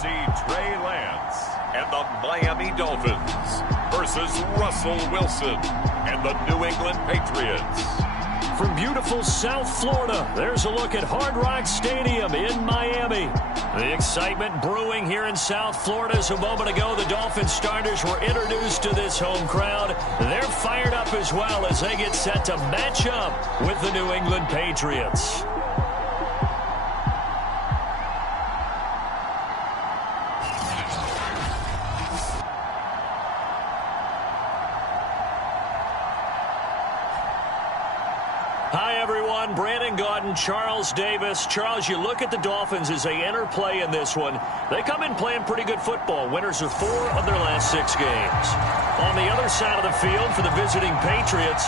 see Trey Lance and the Miami Dolphins versus Russell Wilson and the New England Patriots. From beautiful South Florida, there's a look at Hard Rock Stadium in Miami. The excitement brewing here in South Florida as a moment ago the Dolphins starters were introduced to this home crowd. They're fired up as well as they get set to match up with the New England Patriots. Brandon Gaudin, Charles Davis. Charles, you look at the Dolphins as they enter play in this one. They come in playing pretty good football. Winners of 4 of their last 6 games. On the other side of the field for the visiting Patriots,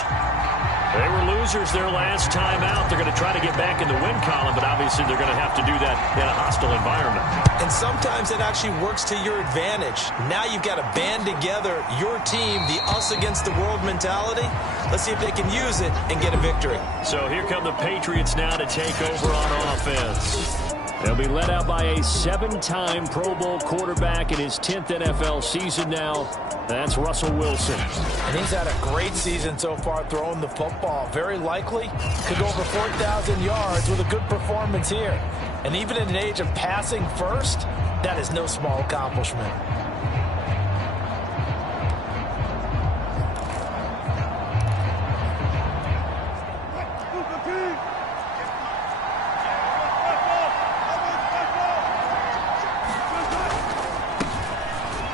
they were losers their last time out. They're going to try to get back in the win column, but obviously they're going to have to do that in a hostile environment. And sometimes it actually works to your advantage. Now you've got to band together your team, the us against the world mentality. Let's see if they can use it and get a victory. So here come the Patriots now to take over on offense. They'll be led out by a 7-time Pro Bowl quarterback in his 10th NFL season now. That's Russell Wilson. And he's had a great season so far throwing the football. Very likely could go over 4,000 yards with a good performance here. And even in an age of passing first, that is no small accomplishment.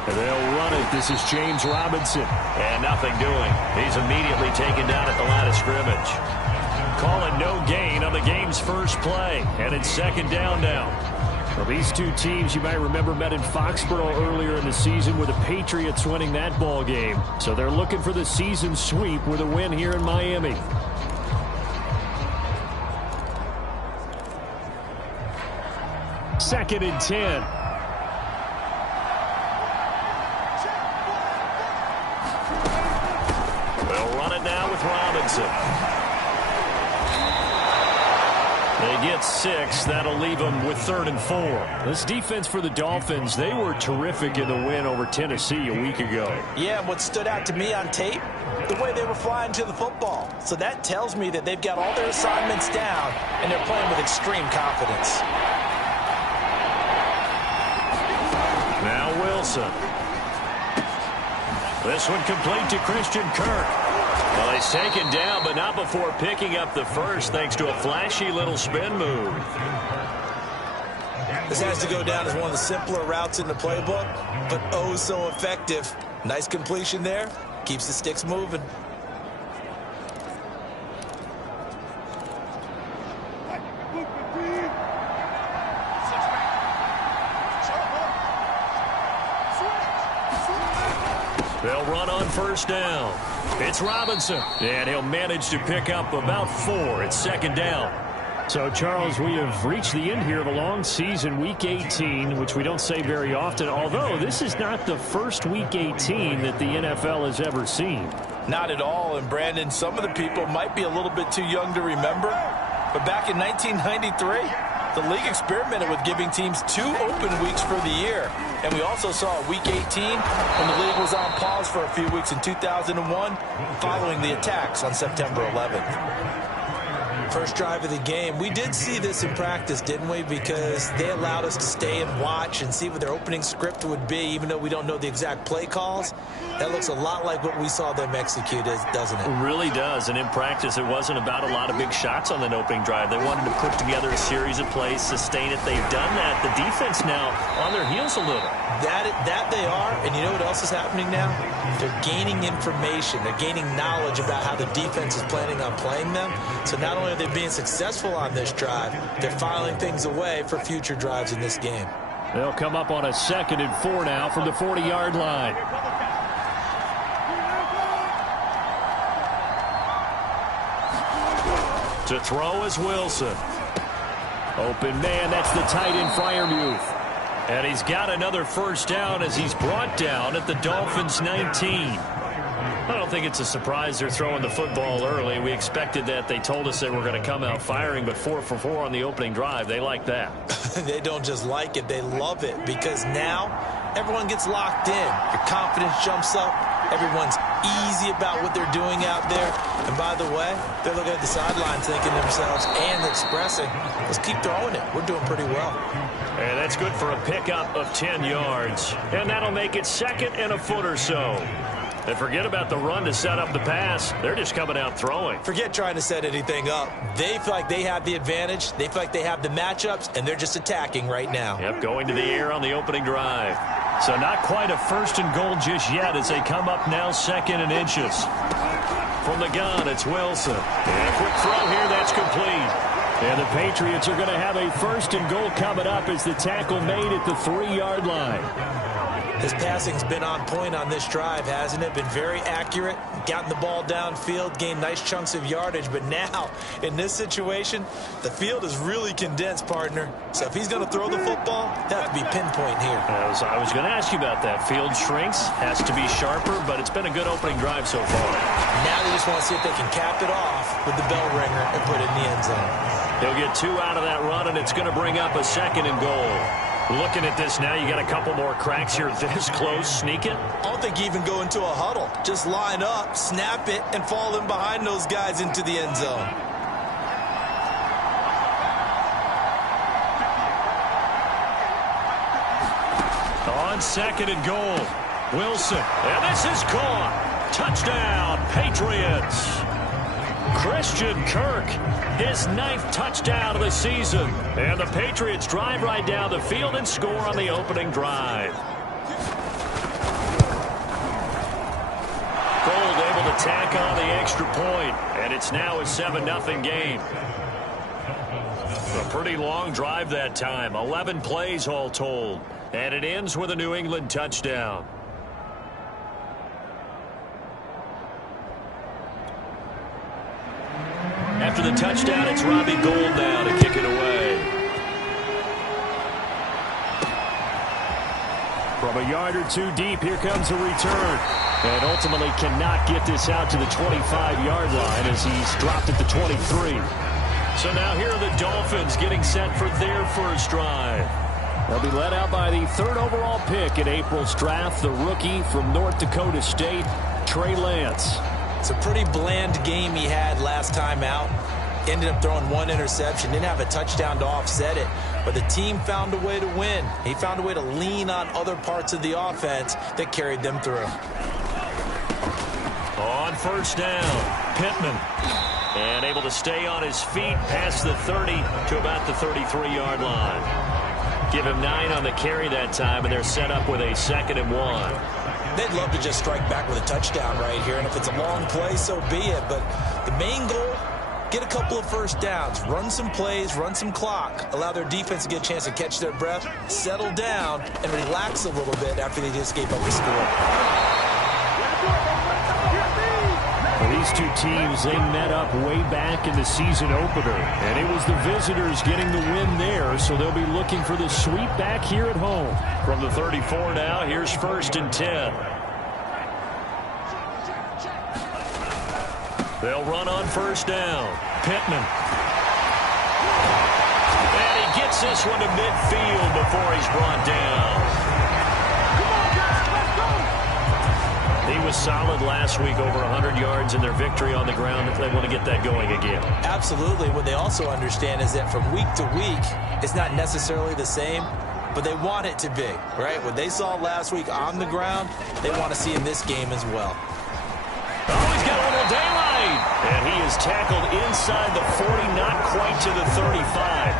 They'll run it. This is James Robinson. And nothing doing. He's immediately taken down at the line of scrimmage. Calling no gain on the game's first play. And it's second down now. Well, these two teams, you might remember, met in Foxborough earlier in the season with the Patriots winning that ball game. So they're looking for the season sweep with a win here in Miami. Second and 10. They get 6. That'll leave them with 3rd and 4. This defense for the Dolphins, they were terrific in the win over Tennessee a week ago. Yeah, what stood out to me on tape, the way they were flying to the football. So that tells me that they've got all their assignments down, and they're playing with extreme confidence. Now Wilson. This one complete to Christian Kirk. Well, he's taken down, but not before picking up the first thanks to a flashy little spin move. This has to go down as one of the simpler routes in the playbook, but oh so effective. Nice completion there. Keeps the sticks moving. They'll run on first down. It's Robinson, and he'll manage to pick up about 4. It's second down. So, Charles, we have reached the end here of a long season, Week 18, which we don't say very often, although this is not the first Week 18 that the NFL has ever seen. Not at all, and Brandon, some of the people might be a little bit too young to remember, but back in 1993, the league experimented with giving teams 2 open weeks for the year. And we also saw Week 18 when the league was on pause for a few weeks in 2001 following the attacks on September 11th. First drive of the game. We did see this in practice, didn't we? Because they allowed us to stay and watch and see what their opening script would be, even though we don't know the exact play calls. That looks a lot like what we saw them execute, doesn't it? It really does. And in practice, it wasn't about a lot of big shots on the opening drive. They wanted to put together a series of plays, sustain it. They've done that. The defense now on their heels a little. That they are. And you know what else is happening now? They're gaining information. They're gaining knowledge about how the defense is planning on playing them. So not only are they being successful on this drive, they're filing things away for future drives in this game. They'll come up on a 2nd and 4 now from the 40-yard line. To throw is Wilson. Open man, that's the tight end Freiermuth. And he's got another first down as he's brought down at the Dolphins' 19. I don't think it's a surprise they're throwing the football early. We expected that. They told us they were going to come out firing, but 4 for 4 on the opening drive. They like that. They don't just like it, they love it, because now everyone gets locked in. Your confidence jumps up. Everyone's easy about what they're doing out there. And by the way, they're looking at the sideline thinking to themselves and expressing, let's keep throwing it. We're doing pretty well. And that's good for a pickup of 10 yards. And that'll make it 2nd and a foot or so. And forget about the run to set up the pass. They're just coming out throwing. Forget trying to set anything up. They feel like they have the advantage. They feel like they have the matchups, and they're just attacking right now. Yep, going to the air on the opening drive. So not quite a 1st and goal just yet as they come up now 2nd and inches. From the gun, it's Wilson. And a quick throw here, that's complete. And the Patriots are going to have a 1st and goal coming up as the tackle made at the 3-yard line. His passing's been on point on this drive, hasn't it? Been very accurate, gotten the ball downfield, gained nice chunks of yardage. But now, in this situation, the field is really condensed, partner. So if he's going to throw the football, that have to be pinpoint here. I was going to ask you about that. Field shrinks, has to be sharper, but it's been a good opening drive so far. Now they just want to see if they can cap it off with the bell ringer and put it in the end zone. They'll get 2 out of that run, and it's going to bring up a 2nd and goal. Looking at this now, you got a couple more cracks here this close. Sneak it? I don't think you even go into a huddle. Just line up, snap it, and fall in behind those guys into the end zone. On 2nd and goal, Wilson. And this is caught. Touchdown, Patriots. Christian Kirk, his 9th touchdown of the season. And the Patriots drive right down the field and score on the opening drive. Gold able to tack on the extra point, and it's now a 7-0 game. A pretty long drive that time, 11 plays all told. And it ends with a New England touchdown. After the touchdown, it's Robbie Gould now to kick it away. From a yard or 2 deep, here comes a return. And ultimately cannot get this out to the 25-yard line as he's dropped at the 23. So now here are the Dolphins getting set for their first drive. They'll be led out by the 3rd overall pick in April's draft, the rookie from North Dakota State, Trey Lance. It's a pretty bland game he had last time out. Ended up throwing 1 interception. Didn't have a touchdown to offset it. But the team found a way to win. He found a way to lean on other parts of the offense that carried them through. On 1st down, Pittman. And able to stay on his feet past the 30 to about the 33-yard line. Give him 9 on the carry that time, and they're set up with a 2nd and 1. They'd love to just strike back with a touchdown right here, and if it's a long play, so be it. But the main goal, get a couple of 1st downs, run some plays, run some clock, allow their defense to get a chance to catch their breath, settle down, and relax a little bit after they just gave up the score. Well, these 2 teams, they met up way back in the season opener, and it was the visitors getting the win there, so they'll be looking for the sweep back here at home. From the 34 now, here's 1st and 10. They'll run on 1st down. Pittman. And he gets this one to midfield before he's brought down. He was solid last week, over 100 yards in their victory on the ground. They want to get that going again. Absolutely. What they also understand is that from week to week, it's not necessarily the same, but they want it to be, right? What they saw last week on the ground, they want to see in this game as well. Oh, he's got a little daylight. And he is tackled inside the 40, not quite to the 35.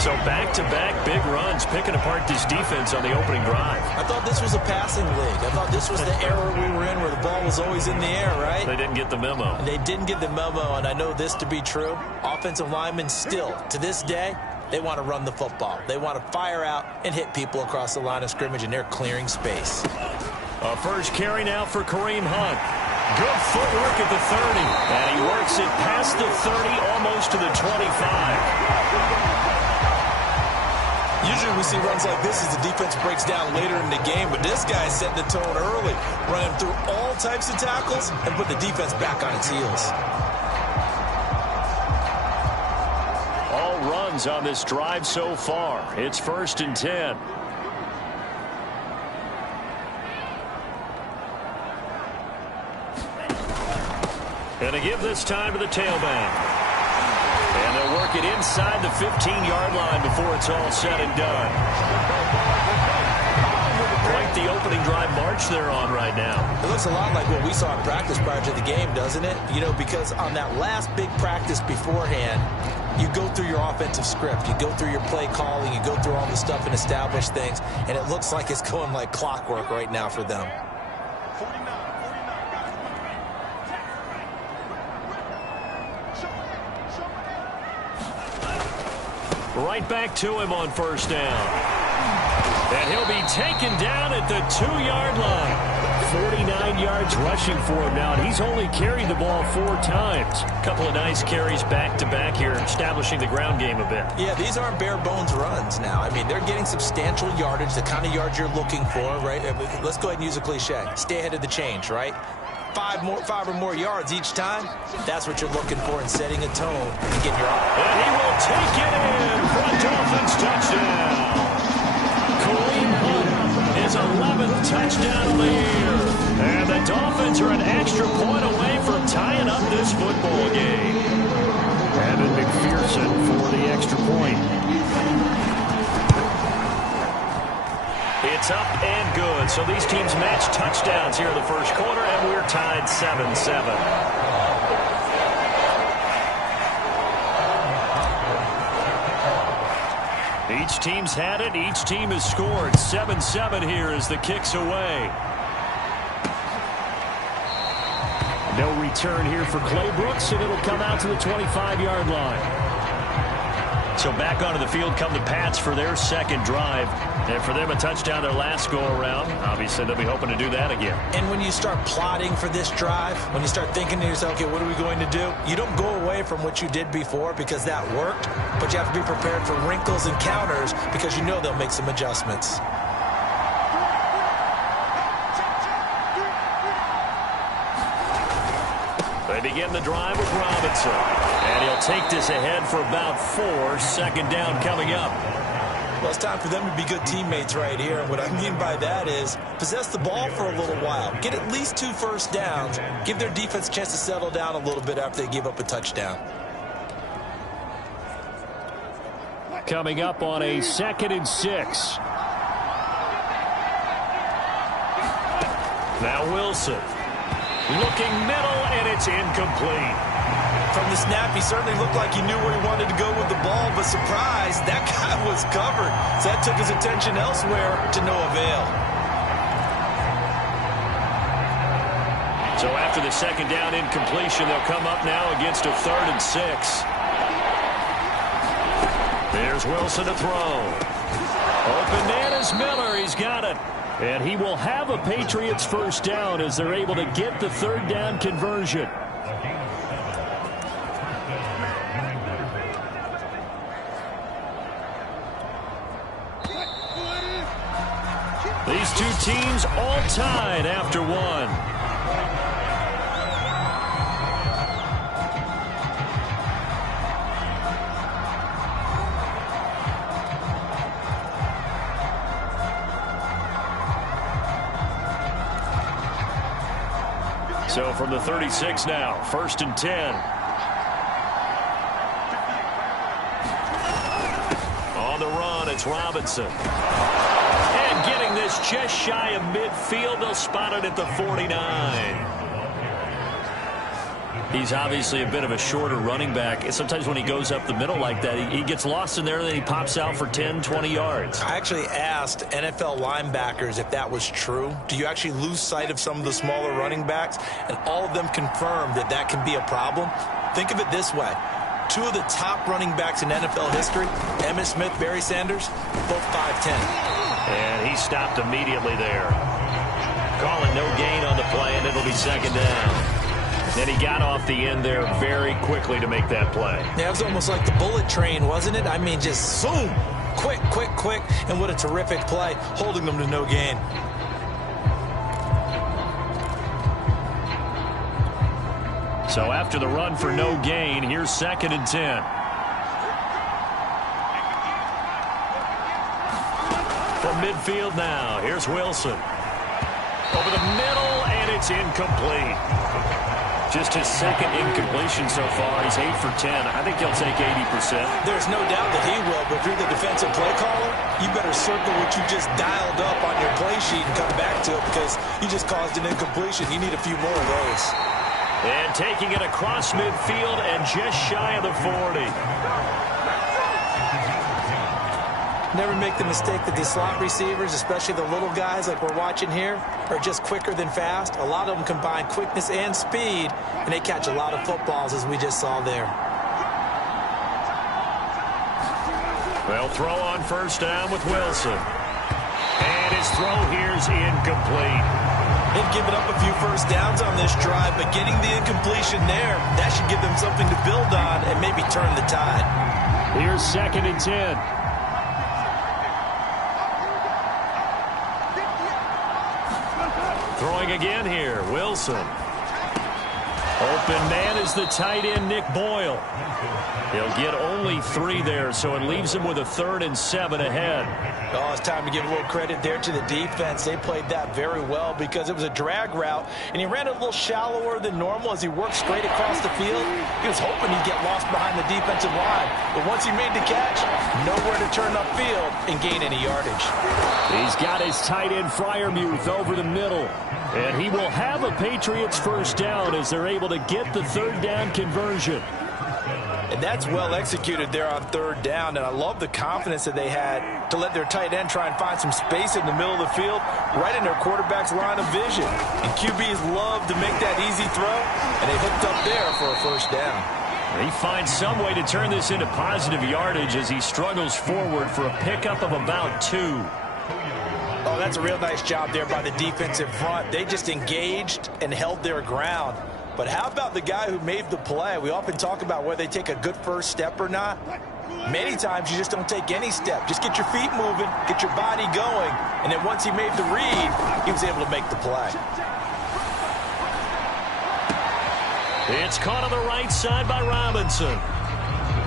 So back-to-back big runs, picking apart this defense on the opening drive. I thought this was a passing league. I thought this was the era we were in where the ball was always in the air, right? They didn't get the memo. And they didn't get the memo, and I know this to be true. Offensive linemen still, to this day, they want to run the football. They want to fire out and hit people across the line of scrimmage, and they're clearing space. A 1st carry now for Kareem Hunt. Good footwork at the 30. And he works it past the 30, almost to the 25. Usually we see runs like this as the defense breaks down later in the game, but this guy set the tone early, running through all types of tackles and put the defense back on its heels. All runs on this drive so far. It's 1st and 10. And they give this time to the tailback. And they'll work it inside the 15-yard line before it's all said and done. Quite the opening drive march they're on right now. It looks a lot like what we saw in practice prior to the game, doesn't it? You know, because on that last big practice beforehand, you go through your offensive script. You go through your play calling. You go through all the stuff and establish things. And it looks like it's going like clockwork right now for them. Right back to him on 1st down. And he'll be taken down at the 2-yard line. 49 yards rushing for him now, and he's only carried the ball 4 times. A couple of nice carries back-to-back here, establishing the ground game a bit. Yeah, these aren't bare-bones runs now. I mean, they're getting substantial yardage, the kind of yards you're looking for, right? Let's go ahead and use a cliche. Stay ahead of the change, right? 5 or more yards each time, that's what you're looking for in setting a tone and getting your offense. And he will take it in for a Dolphins touchdown. Kareem Hunt, his 11th touchdown of the year. And the Dolphins are an extra point away from tying up this football game. Evan McPherson for the extra point. It's up and good. So these teams match touchdowns here in the first quarter, and we're tied 7-7. Each team's had it. Each team has scored. 7-7 here as the kick's away. No return here for Clay Brooks, and it'll come out to the 25-yard line. So back onto the field come the Pats for their second drive. And for them, a touchdown their last go-around. Obviously, they'll be hoping to do that again. And when you start plotting for this drive, when you start thinking to yourself, okay, what are we going to do? You don't go away from what you did before because that worked, but you have to be prepared for wrinkles and counters because you know they'll make some adjustments. They begin the drive with Robinson. And he'll take this ahead for about 4. 2nd down coming up. Well, it's time for them to be good teammates right here. And what I mean by that is possess the ball for a little while. Get at least 2 first downs. Give their defense a chance to settle down a little bit after they give up a touchdown. Coming up on a 2nd and 6. Now Wilson. Looking middle, and it's incomplete. From the snap, he certainly looked like he knew where he wanted to go with the ball, but surprise, that guy was covered. So that took his attention elsewhere to no avail. So after the 2nd down incompletion, they'll come up now against a 3rd and 6. There's Wilson to throw. Open man is Miller. He's got it. And he will have a Patriots first down as they're able to get the 3rd down conversion. These two teams all tied after 1. So from the 36 now, 1st and 10. On the run, it's Robinson. And getting this just shy of midfield, they'll spot it at the 49. He's obviously a bit of a shorter running back. Sometimes when he goes up the middle like that, he gets lost in there, and then he pops out for 10, 20 yards. I actually asked NFL linebackers if that was true. Do you actually lose sight of some of the smaller running backs? And all of them confirmed that that can be a problem. Think of it this way. 2 of the top running backs in NFL history, Emmitt Smith, Barry Sanders, both 5'10". And he stopped immediately there. Calling no gain on the play, and it'll be 2nd down. Then he got off the end there very quickly to make that play. Yeah, it was almost like the bullet train, wasn't it? I mean, just zoom, quick, and what a terrific play, holding them to no gain. So after the run for no gain, here's 2nd and 10. From midfield now, here's Wilson. Over the middle, and it's incomplete. Just his 2nd incompletion so far. He's 8 for 10. I think he'll take 80%. There's no doubt that he will, but if you're the defensive play caller, you better circle what you just dialed up on your play sheet and come back to it because you just caused an incompletion. You need a few more of those. And taking it across midfield and just shy of the 40. Never make the mistake that the slot receivers, especially the little guys like we're watching here, are just quicker than fast. A lot of them combine quickness and speed, and they catch a lot of footballs, as we just saw there. They'll throw on 1st down with Wilson. And his throw here's incomplete. They've given up a few 1st downs on this drive, but getting the incompletion there, that should give them something to build on and maybe turn the tide. Here's 2nd and 10. Throwing again here, Wilson. Open man is the tight end, Nick Boyle. He'll get only 3 there, so it leaves him with a 3rd and 7 ahead. Oh, it's time to give a little credit there to the defense. They played that very well because it was a drag route, and he ran it a little shallower than normal as he worked straight across the field. He was hoping he'd get lost behind the defensive line, but once he made the catch, nowhere to turn upfield and gain any yardage. He's got his tight end Freiermuth over the middle, and he will have a Patriots 1st down as they're able to get the 3rd down conversion. And that's well executed there on 3rd down, and I love the confidence that they had to let their tight end try and find some space in the middle of the field, right in their quarterback's line of vision. And QBs love to make that easy throw, and they hooked up there for a 1st down. He finds some way to turn this into positive yardage as he struggles forward for a pickup of about 2. Oh, that's a real nice job there by the defensive front. They just engaged and held their ground. But how about the guy who made the play? We often talk about whether they take a good 1st step or not. Many times you just don't take any step. Just get your feet moving, get your body going, and then once he made the read, he was able to make the play. It's caught on the right side by Robinson.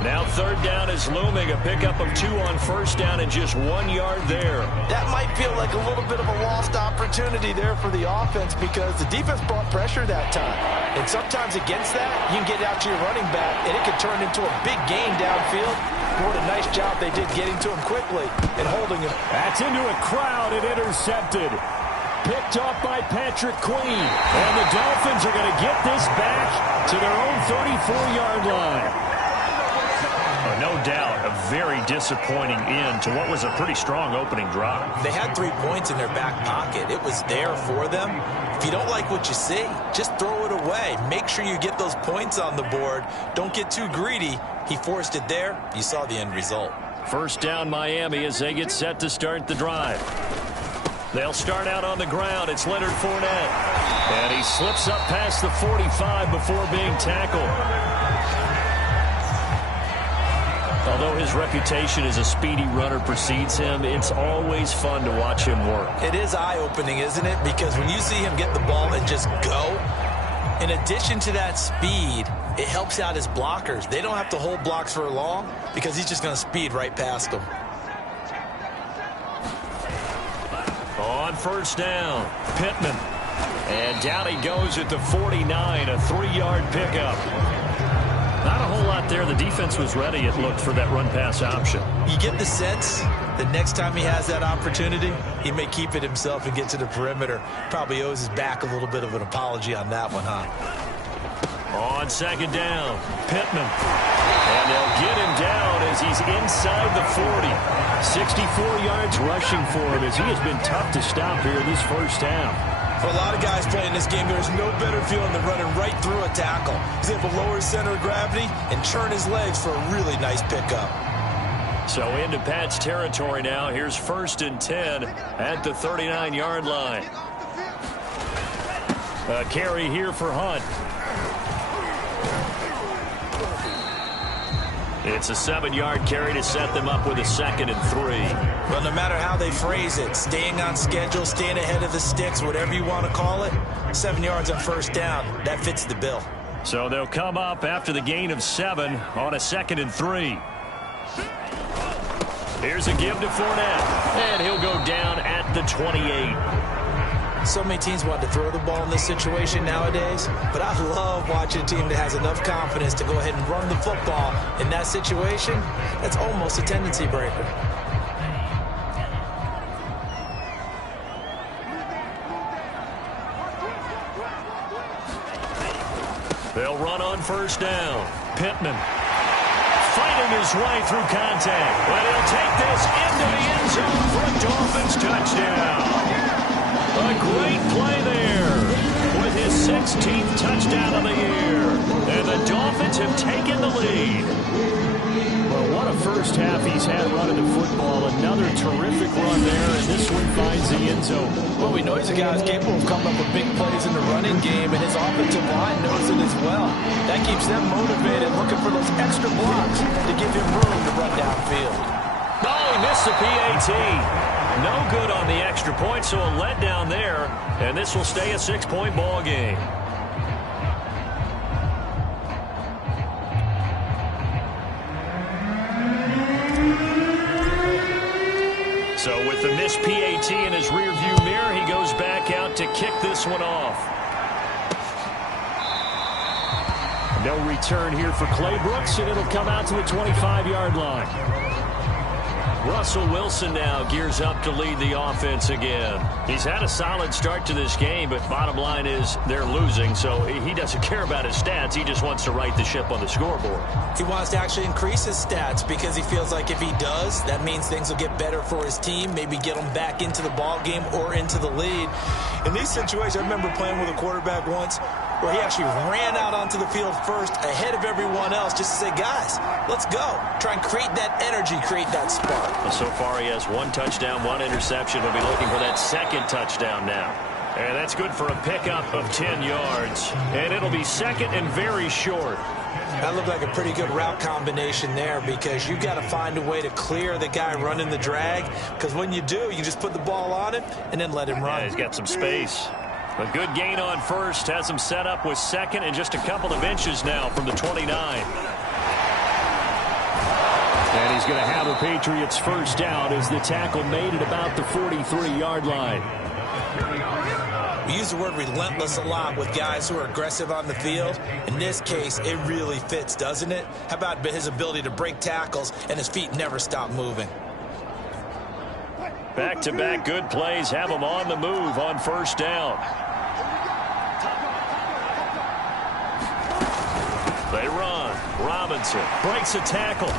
Now 3rd down is looming, a pickup of 2 on 1st down and just 1 yard there. That might feel like a little bit of a lost opportunity there for the offense because the defense brought pressure that time. And sometimes against that, you can get out to your running back, and it can turn into a big gain downfield. What a nice job they did getting to him quickly and holding him. That's into a crowd and intercepted. Picked off by Patrick Queen. And the Dolphins are going to get this back to their own 34-yard line. No doubt, a very disappointing end to what was a pretty strong opening drive. They had 3 points in their back pocket. It was there for them. If you don't like what you see, just throw it away. Make sure you get those points on the board. Don't get too greedy. He forced it there. You saw the end result. 1st down Miami as they get set to start the drive. They'll start out on the ground. It's Leonard Fournette. And he slips up past the 45 before being tackled. Although his reputation as a speedy runner precedes him, it's always fun to watch him work. It is eye-opening, isn't it? Because when you see him get the ball and just go, in addition to that speed, it helps out his blockers. They don't have to hold blocks for long because he's just going to speed right past them. On 1st down, Pittman. And down he goes at the 49, a 3-yard pickup. Not a whole lot there. The defense was ready, it looked, for that run-pass option. You get the sense that next time he has that opportunity, he may keep it himself and get to the perimeter. Probably owes his back a little bit of an apology on that one, huh? On 2nd down, Pittman. And they'll get him down as he's inside the 40. 64 yards rushing for him as he has been tough to stop here this 1st half. For a lot of guys playing this game, there's no better feeling than running right through a tackle. He's able to lower his center of gravity and churn his legs for a really nice pickup. So into Pat's territory now. Here's 1st and 10 at the 39-yard line. A carry here for Hunt. It's a 7-yard carry to set them up with a 2nd and 3. Well, no matter how they phrase it, staying on schedule, staying ahead of the sticks, whatever you want to call it, 7 yards on first down, that fits the bill. So they'll come up after the gain of 7 on a 2nd and 3. Here's a give to Fournette, and he'll go down at the 28. So many teams want to throw the ball in this situation nowadays, but I love watching a team that has enough confidence to go ahead and run the football. In that situation, that's almost a tendency breaker. They'll run on first down. Pittman fighting his way through contact. But he'll take this into the end zone for a Dolphins touchdown. A great play there with his 16th touchdown of the year. And the Dolphins have taken the lead. Well, what a first half he's had running the football. Another terrific run there, and this one finds the end zone. Well, we know he's a guy who's capable of coming up with big plays in the running game, and his offensive line knows it as well. That keeps them motivated, looking for those extra blocks to give him room to run downfield. Oh, he missed the PAT. No good on the extra point, so a letdown there, and this will stay a 6-point ball game. So with the missed PAT in his rearview mirror, he goes back out to kick this one off. No return here for Clay Brooks, and it'll come out to the 25-yard line. Russell Wilson now gears up to lead the offense again. He's had a solid start to this game, but bottom line is they're losing, so he doesn't care about his stats. He just wants to right the ship on the scoreboard. He wants to actually increase his stats because he feels like if he does, that means things will get better for his team, maybe get them back into the ball game or into the lead. In these situations, I remember playing with a quarterback once where he actually ran out onto the field first ahead of everyone else just to say, guys, let's go. Try and create that energy, create that spark. Well, so far he has 1 touchdown, 1 interception. He'll be looking for that 2nd touchdown now. And that's good for a pickup of 10 yards. And it'll be 2nd and very short. That looked like a pretty good route combination there because you've got to find a way to clear the guy running the drag, because when you do, you just put the ball on him and then let him run. Yeah, he's got some space. A good gain on first has him set up with 2nd and just a couple of inches now from the 29. And he's going to have a Patriots first down as the tackle made at about the 43-yard line. We use the word relentless a lot with guys who are aggressive on the field. In this case, it really fits, doesn't it? How about his ability to break tackles and his feet never stop moving? Back-to-back good plays have him on the move on first down. They run. Robinson breaks a tackle.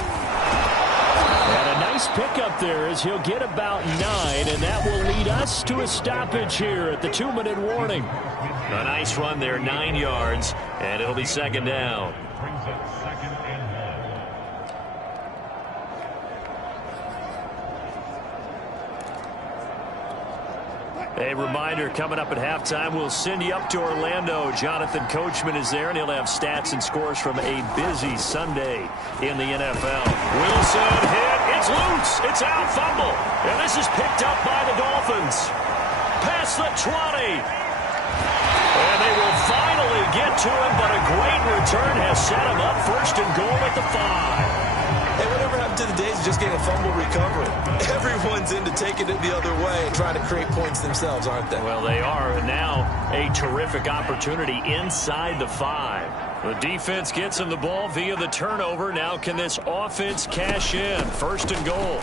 And a nice pickup there as he'll get about 9, and that will lead us to a stoppage here at the 2-minute warning. A nice run there, 9 yards, and it'll be 2nd down. A reminder, coming up at halftime, we'll send you up to Orlando. Jonathan Coachman is there, and he'll have stats and scores from a busy Sunday in the NFL. Wilson hit. It's loose. It's out. Fumble. And this is picked up by the Dolphins. Past the 20. And they will finally get to him, but a great return has set him up 1st and goal at the 5. Hey, whatever happened to the days of just getting a fumble recovery? Everyone's into taking it the other way and trying to create points themselves, aren't they? Well, they are. And now a terrific opportunity inside the 5. The defense gets him the ball via the turnover. Now can this offense cash in? 1st and goal.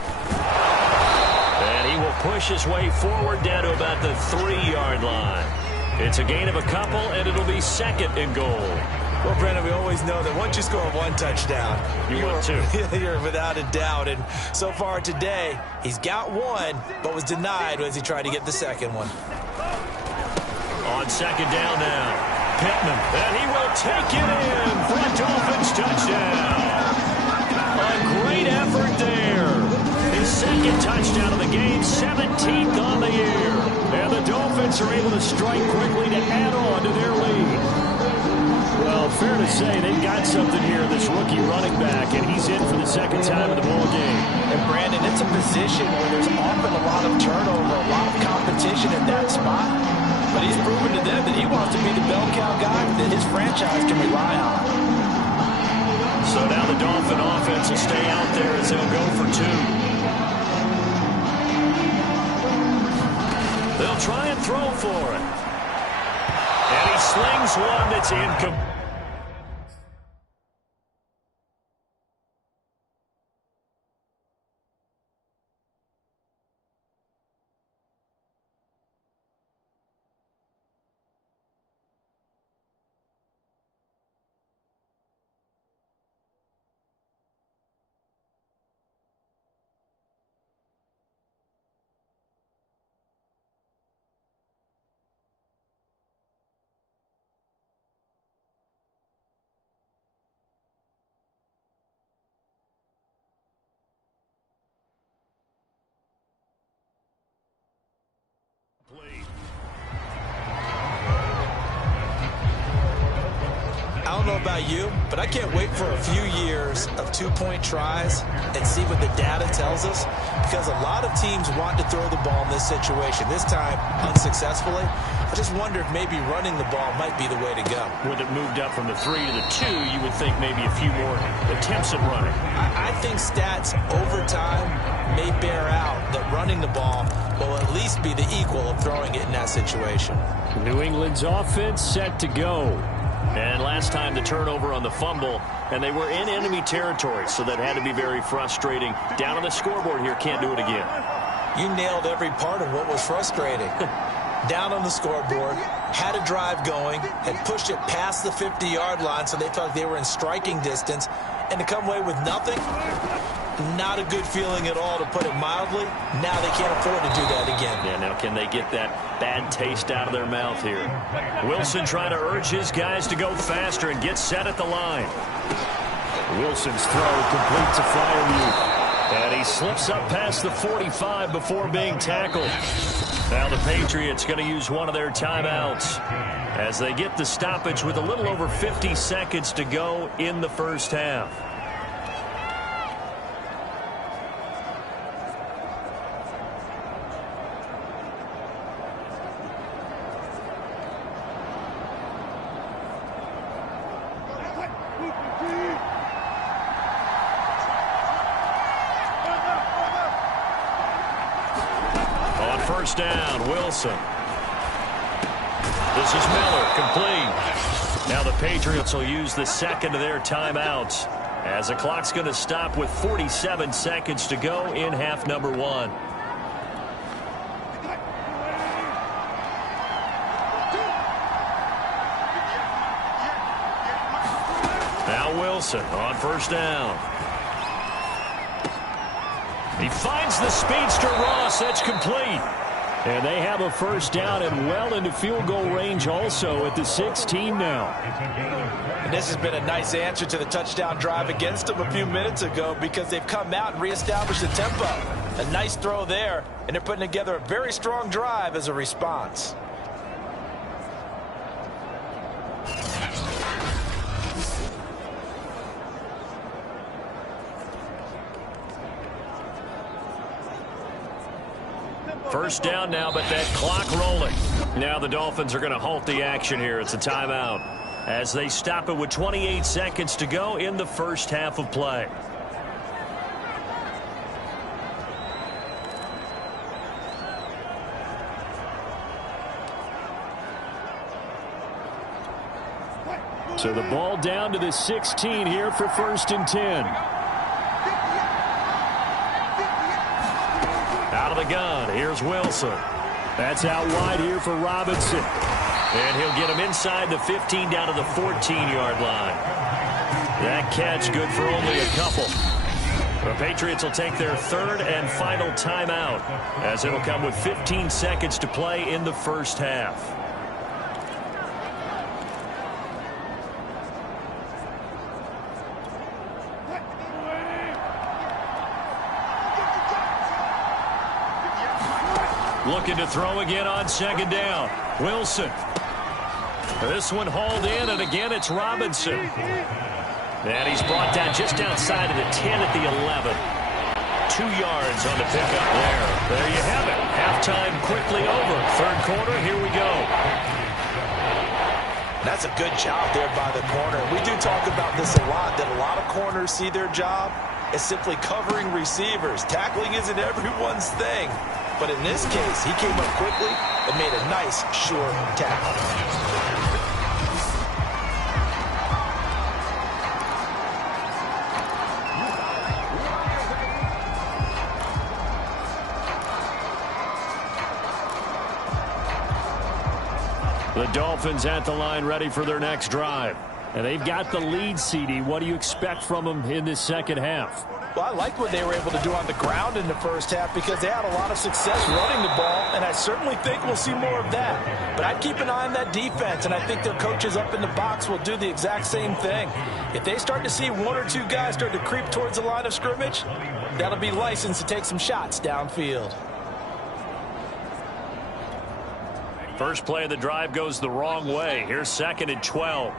And he will push his way forward down to about the 3-yard line. It's a gain of a couple, and it'll be 2nd and goal. Well, Brandon, we always know that once you score 1 touchdown, you're without a doubt. And so far today, he's got 1, but was denied as he tried to get the 2nd one. On 2nd down now, Pittman, and he will take it in for a Dolphins touchdown. A great effort there. His 2nd touchdown of the game, 17th on the year. And the Dolphins are able to strike quickly to add on to their lead. Well, fair to say they've got something here, this rookie running back, and he's in for the second time in the ball game. And Brandon, it's a position where there's often a lot of turnover, a lot of competition at that spot. But he's proven to them that he wants to be the bell cow guy that his franchise can rely on. So now the Dolphin offense will stay out there as they'll go for two. They'll try and throw for it. And he slings one that's incomplete. I don't know about you, but I can't wait for a few years of two-point tries and see what the data tells us, because a lot of teams want to throw the ball in this situation. This time, unsuccessfully. I just wonder if maybe running the ball might be the way to go. With it moved up from the 3 to the 2, you would think maybe a few more attempts at running. I think stats over time may bear out that running the ball will at least be the equal of throwing it in that situation. New England's offense set to go. And last time the turnover on the fumble, and they were in enemy territory, so that had to be very frustrating. Down on the scoreboard here, can't do it again. You nailed every part of what was frustrating. Down on the scoreboard, had a drive going, had pushed it past the 50-yard line so they felt they were in striking distance, and to come away with nothing, not a good feeling at all, to put it mildly. Now they can't afford to do that again. Yeah, now can they get that bad taste out of their mouth here? Wilson trying to urge his guys to go faster and get set at the line. Wilson's throw complete to Freiermuth. And he slips up past the 45 before being tackled. Now the Patriots going to use one of their timeouts as they get the stoppage with a little over 50 seconds to go in the first half. First down, Wilson. This is Miller, complete. Now the Patriots will use the second of their timeouts as the clock's going to stop with 47 seconds to go in half number one. Now Wilson on first down. He finds the speedster Ross. That's complete. And they have a first down and well into field goal range also at the 16 now. And this has been a nice answer to the touchdown drive against them a few minutes ago, because they've come out and reestablished the tempo. A nice throw there, and they're putting together a very strong drive as a response. First down now, but that clock rolling. Now the Dolphins are going to halt the action here. It's a timeout as they stop it with 28 seconds to go in the first half of play. So the ball down to the 16 here for 1st and 10. Out of the gun, here's Wilson. That's out wide here for Robinson. And he'll get him inside the 15 down to the 14-yard line. That catch good for only a couple. The Patriots will take their third and final timeout as it'll come with 15 seconds to play in the first half. Looking to throw again on second down. Wilson. This one hauled in, and again it's Robinson. And he's brought down just outside of the 10 at the 11. 2 yards on the pickup there. There you have it. Halftime quickly over. Third quarter, here we go. That's a good job there by the corner. We do talk about this a lot, that a lot of corners see their job as simply covering receivers. Tackling isn't everyone's thing. But in this case, he came up quickly and made a nice, sure tackle. The Dolphins at the line ready for their next drive. And they've got the lead, CD. What do you expect from them in this second half? Well, I like what they were able to do on the ground in the first half because they had a lot of success running the ball, and I certainly think we'll see more of that. But I'd keep an eye on that defense, and I think their coaches up in the box will do the exact same thing. If they start to see 1 or 2 guys start to creep towards the line of scrimmage, that'll be licensed to take some shots downfield. First play of the drive goes the wrong way. Here's 2nd and 12.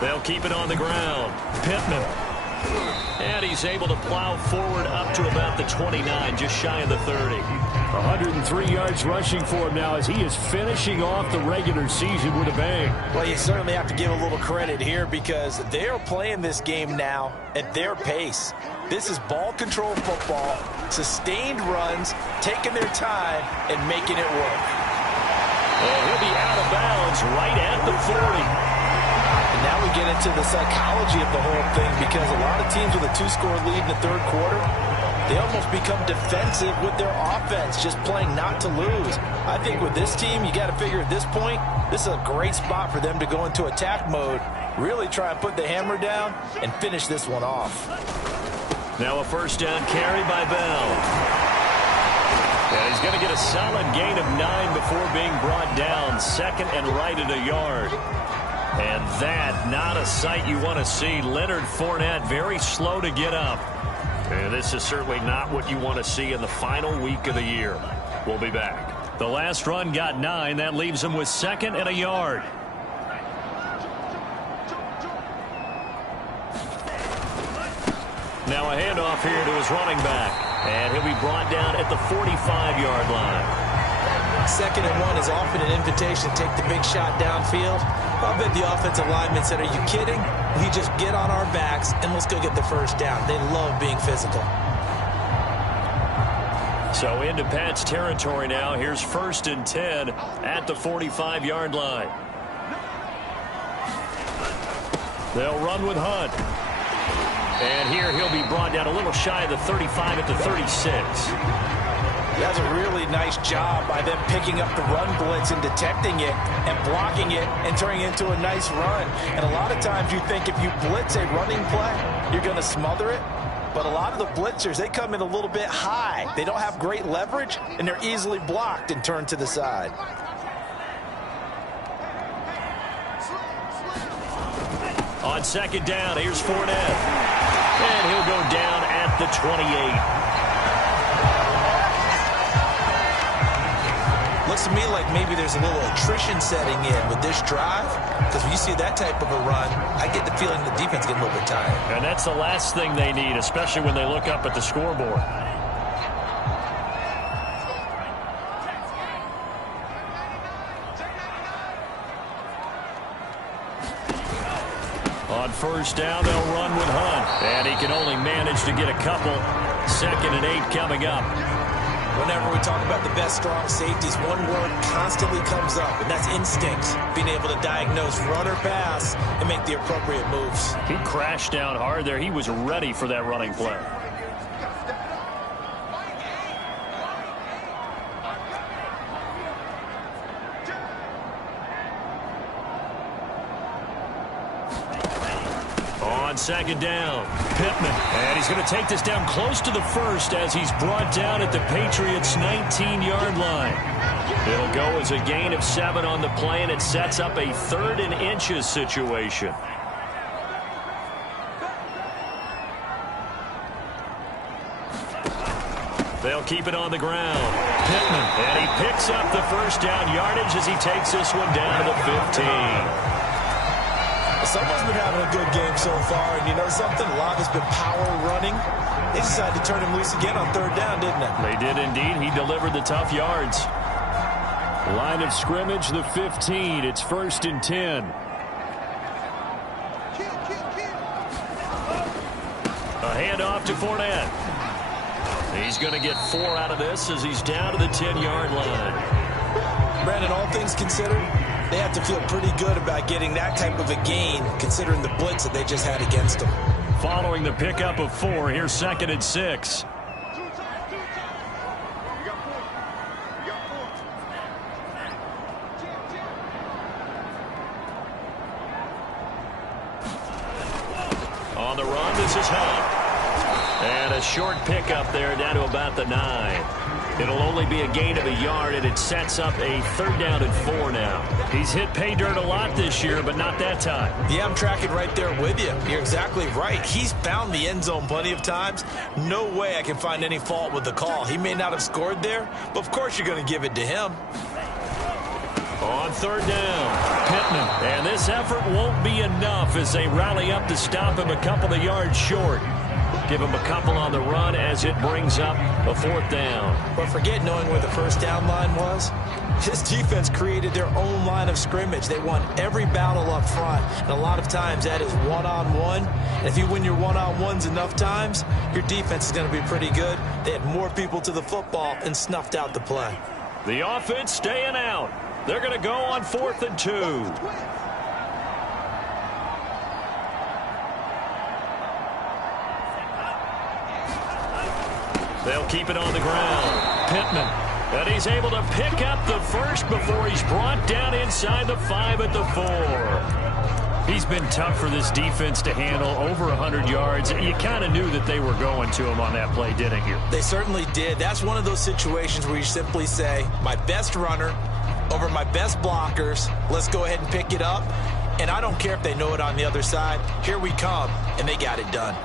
They'll keep it on the ground. Pittman. And he's able to plow forward up to about the 29, just shy of the 30. 103 yards rushing for him now as he is finishing off the regular season with a bang. Well, you certainly have to give a little credit here because they are playing this game now at their pace. This is ball control football, sustained runs, taking their time, and making it work. And he'll be out of bounds right at the 40. And now we get into the psychology of the whole thing because a lot of teams with a 2-score lead in the third quarter, they almost become defensive with their offense, just playing not to lose. I think with this team, you got to figure at this point, this is a great spot for them to go into attack mode, really try and put the hammer down and finish this one off. Now a first down carry by Bell. Yeah, he's going to get a solid gain of 9 before being brought down. 2nd and right at a yard. And that, not a sight you want to see. Leonard Fournette very slow to get up. And this is certainly not what you want to see in the final week of the year. We'll be back. The last run got 9. That leaves him with 2nd and a yard. Now a handoff here to his running back. And he'll be brought down at the 45-yard line. 2nd and 1 is often an invitation to take the big shot downfield. I bet the offensive lineman said, are you kidding? We just get on our backs and let's go get the first down. They love being physical. So into Pat's territory now. Here's 1st and 10 at the 45-yard line. They'll run with Hunt. And here he'll be brought down a little shy of the 35 at the 36. That's a really nice job by them picking up the run blitz and detecting it and blocking it and turning it into a nice run. And a lot of times you think if you blitz a running play, you're going to smother it. But a lot of the blitzers, they come in a little bit high. They don't have great leverage, and they're easily blocked and turned to the side. On 2nd down, here's Fournette. And he'll go down at the 28. Looks to me like maybe there's a little attrition setting in with this drive, because when you see that type of a run, I get the feeling the defense getting a little bit tired. And that's the last thing they need, especially when they look up at the scoreboard. On 1st down, they'll run with Hunt. And he can only manage to get a couple. 2nd and 8 coming up. Whenever we talk about the best strong safeties, one word constantly comes up, and that's instinct. Being able to diagnose run or pass and make the appropriate moves. He crashed down hard there. He was ready for that running play. On 2nd down, Pittman. And he's going to take this down close to the 1st as he's brought down at the Patriots' 19-yard line. It'll go as a gain of 7 on the play, and it sets up a 3rd and inches situation. They'll keep it on the ground. Pittman, and he picks up the first down yardage as he takes this one down to the 15. Someone's been having a good game so far, and you know something? A lot has been power running. They decided to turn him loose again on third down, didn't they? They did indeed. He delivered the tough yards. Line of scrimmage, the 15. It's 1st and 10. A handoff to Fournette. He's going to get 4 out of this as he's down to the 10-yard line. Brandon, all things considered, they have to feel pretty good about getting that type of a gain, considering the blitz that they just had against them. Following the pickup of 4, here's 2nd and 6. On the run, this is Hunt. And a short pickup there down to about the 9. It'll only be a gain of a yard, and it sets up a 3rd down and 4 now. He's hit pay dirt a lot this year, but not that time. Yeah, I'm tracking right there with you. You're exactly right. He's found the end zone plenty of times. No way I can find any fault with the call. He may not have scored there, but of course you're going to give it to him. On 3rd down, Pittman. And this effort won't be enough as they rally up to stop him a couple of yards short. Give him a couple on the run as it brings up a 4th down. But forget knowing where the first down line was. This defense created their own line of scrimmage. They won every battle up front, and a lot of times that is one-on-one. And if you win your one-on-ones enough times, your defense is going to be pretty good. They had more people to the football and snuffed out the play. The offense staying out. They're going to go on 4th and 2. They'll keep it on the ground. Pittman. And he's able to pick up the first before he's brought down inside the 5 at the 4. He's been tough for this defense to handle, over 100 yards. You kind of knew that they were going to him on that play, didn't you? They certainly did. That's one of those situations where you simply say, my best runner over my best blockers. Let's go ahead and pick it up. And I don't care if they know it on the other side. Here we come. And they got it done.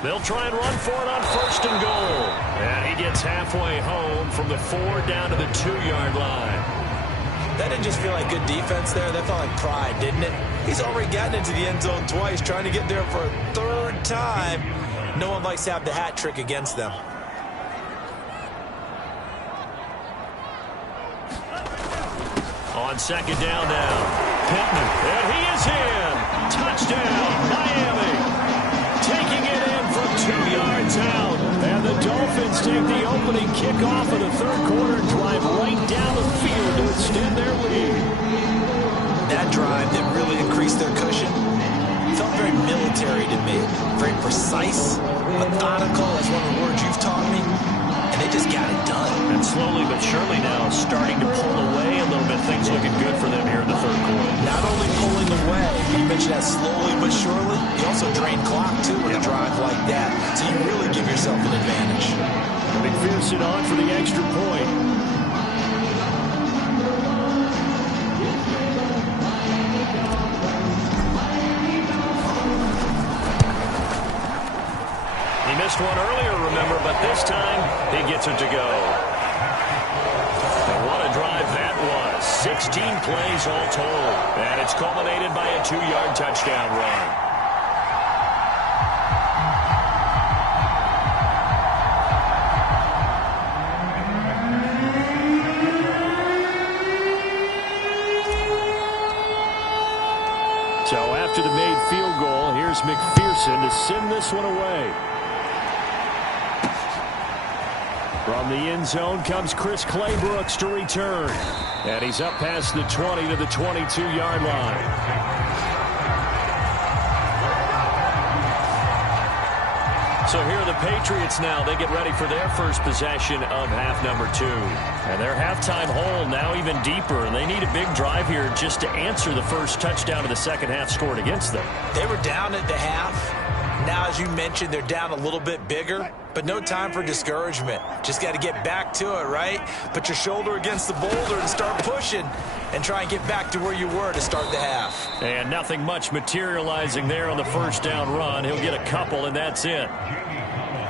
They'll try and run for it on 1st and goal. And he gets halfway home from the 4 down to the 2-yard line. That didn't just feel like good defense there. That felt like pride, didn't it? He's already gotten into the end zone twice, trying to get there for a 3rd time. No one likes to have the hat trick against them. On 2nd down now, Pittman. And he is in. Touchdown, Miami. Taking it in from 2 yards out. And the Dolphins take the opening kickoff of the 3rd quarter and drive right down the field to extend their lead. That drive that really increased their cushion felt very military to me. Very precise, methodical. That's one of the words you've taught me. And they just got it done. And slowly but surely now starting to pull away a little bit. Things looking good for them here in the 3rd quarter. Not only pulling away, you mentioned that slowly but surely, you also drain clock too with a drive like that. So you really give yourself an advantage. McPherson on for the extra point. He missed one earlier, remember, but this time he gets it to go. And what a drive that was. 16 plays all told. And it's culminated by a 2-yard touchdown run. So after the made field goal, here's McPherson to send this one away. From the end zone comes Chris Claybrooks to return. And he's up past the 20 to the 22-yard line. So here are the Patriots now. They get ready for their first possession of half number 2. And their halftime hole now even deeper. And they need a big drive here just to answer the first touchdown of the second half scored against them. They were down at the half. Now, as you mentioned, they're down a little bit bigger, but no time for discouragement. Just got to get back to it, right? Put your shoulder against the boulder and start pushing and try and get back to where you were to start the half. And nothing much materializing there on the first down run. He'll get a couple, and that's it.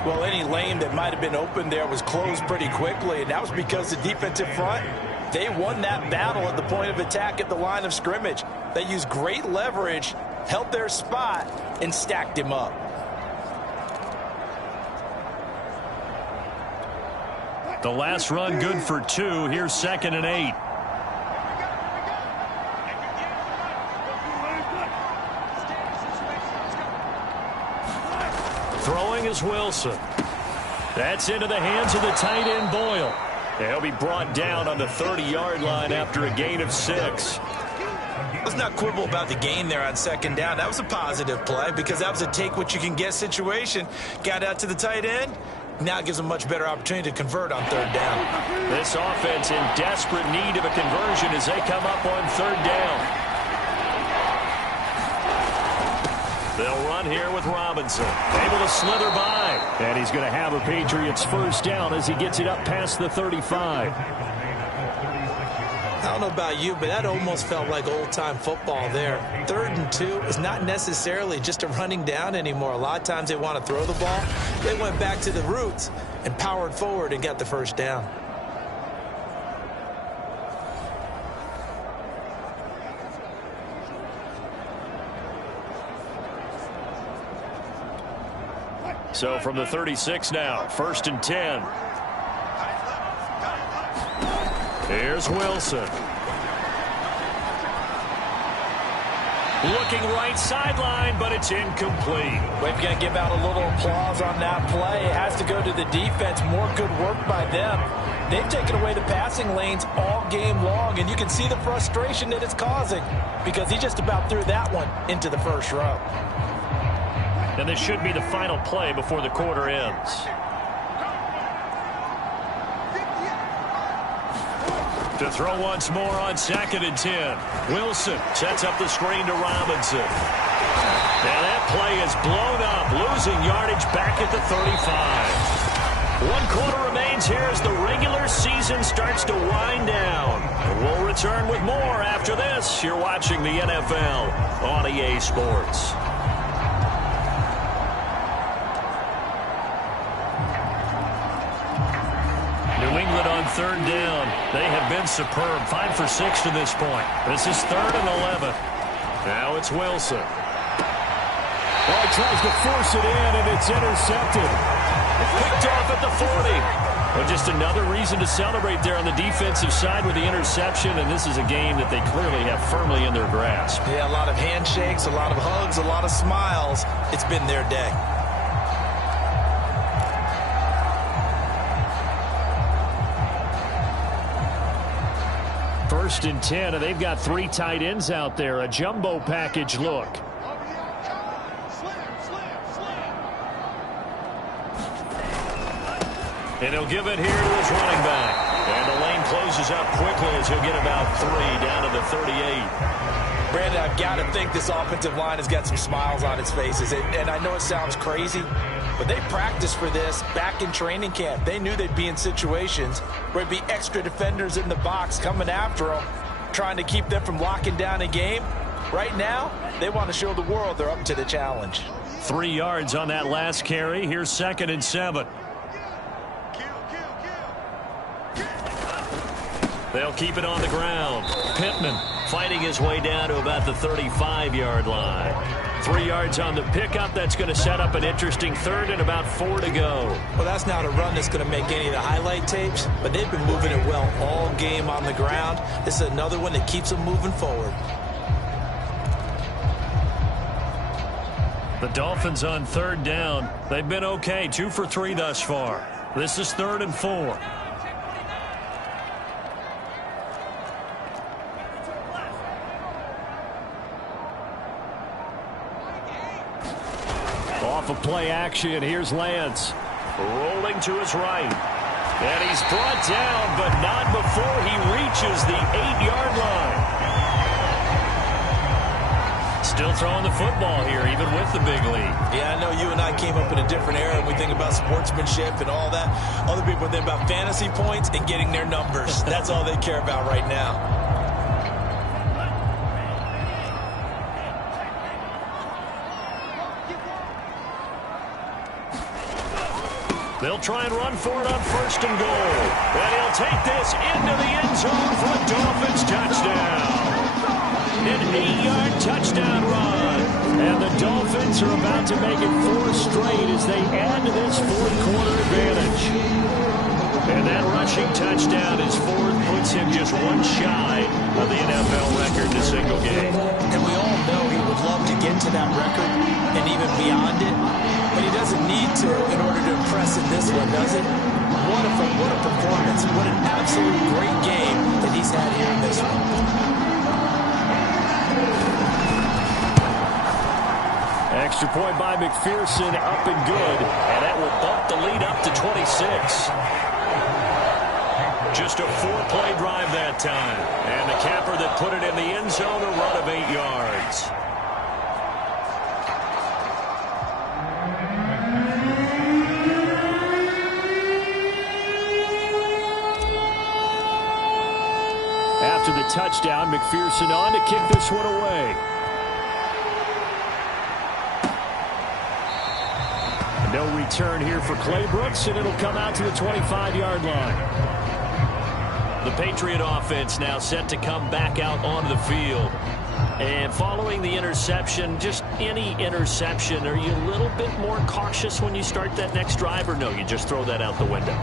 Well, any lane that might have been open there was closed pretty quickly, and that was because the defensive front, they won that battle at the point of attack at the line of scrimmage. They used great leverage, held their spot, and stacked him up. The last run good for 2. Here's 2nd and 8. Throwing is Wilson. That's into the hands of the tight end, Boyle. He'll be brought down on the 30-yard line after a gain of 6. Let's not quibble about the gain there on 2nd down. That was a positive play because that was a take-what-you-can-get situation. Got out to the tight end. Now it gives them a much better opportunity to convert on 3rd down. This offense in desperate need of a conversion as they come up on 3rd down. They'll run here with Robinson. Able to slither by. And he's going to have a Patriots first down as he gets it up past the 35. I don't know about you, but that almost felt like old-time football there. 3rd and 2 is not necessarily just a running down anymore. A lot of times they want to throw the ball. They went back to the roots and powered forward and got the first down. So from the 36 now, 1st and 10. Here's Wilson. Looking right sideline, but it's incomplete. We've got to give out a little applause on that play. It has to go to the defense. More good work by them. They've taken away the passing lanes all game long, and you can see the frustration that it's causing because he just about threw that one into the first row. And this should be the final play before the quarter ends. To throw once more on 2nd and 10. Wilson sets up the screen to Robinson. And that play is blown up, losing yardage back at the 35. 1 quarter remains here as the regular season starts to wind down. We'll return with more after this. You're watching the NFL on EA Sports. New England on 3rd down. They have been superb. 5 for 6 to this point. This is 3rd and 11. Now it's Wilson. Oh, he tries to force it in, and it's intercepted. Picked off at the 40. Well, just another reason to celebrate there on the defensive side with the interception, and this is a game that they clearly have firmly in their grasp. Yeah, a lot of handshakes, a lot of hugs, a lot of smiles. It's been their day. First and 10, and they've got 3 tight ends out there. A jumbo package look. And he'll give it here to his running back. And the lane closes up quickly as he'll get about 3 down to the 38. Brandon, I've got to think this offensive line has got some smiles on its faces. And I know it sounds crazy, but they practiced for this back in training camp. They knew they'd be in situations where there'd be extra defenders in the box coming after them, trying to keep them from locking down a game. Right now, they want to show the world they're up to the challenge. 3 yards on that last carry. Here's 2nd and 7. They'll keep it on the ground. Pittman fighting his way down to about the 35-yard line. 3 yards on the pickup. That's going to set up an interesting 3rd and about 4 to go. Well, that's not a run that's going to make any of the highlight tapes, but they've been moving it well all game on the ground. This is another one that keeps them moving forward. The Dolphins on 3rd down. They've been okay. 2 for 3 thus far. This is 3rd and 4. Off of play action, here's Lance. Rolling to his right. And he's brought down, but not before he reaches the 8-yard line. Still throwing the football here, even with the big lead. Yeah, I know you and I came up in a different era, and we think about sportsmanship and all that. Other people think about fantasy points and getting their numbers. That's all they care about right now. They'll try and run for it on 1st and goal. And he'll take this into the end zone for a Dolphins touchdown. An 8-yard touchdown run. And the Dolphins are about to make it 4 straight as they add to this fourth-quarter advantage. And that rushing touchdown, his 4th, puts him just one shy of the NFL record in a single game. And we all know he would love to get to that record and even beyond it. But he doesn't need to in order to impress in this one, does it? What a performance. What an absolute great game that he's had here in this one. Extra point by McPherson, up and good. And that will bump the lead up to 26. Just a 4-play drive that time. And the capper that put it in the end zone, a run of 8 yards. After the touchdown, McPherson on to kick this one away. No return here for Clay Brooks, and it'll come out to the 25-yard line. The Patriot offense now set to come back out onto the field. And following the interception, just any interception, are you a little bit more cautious when you start that next drive, or no, you just throw that out the window?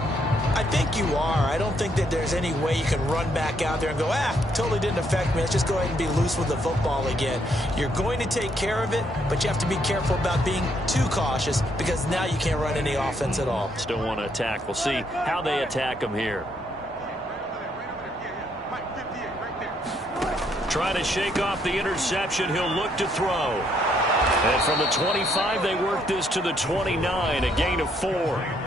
I think you are. I don't think that there's any way you can run back out there and go, totally didn't affect me. Let's just go ahead and be loose with the football again. You're going to take care of it, but you have to be careful about being too cautious because now you can't run any offense at all. Still want to attack. We'll see how they attack him here. Trying to shake off the interception. He'll look to throw. And from the 25, they work this to the 29, a gain of 4.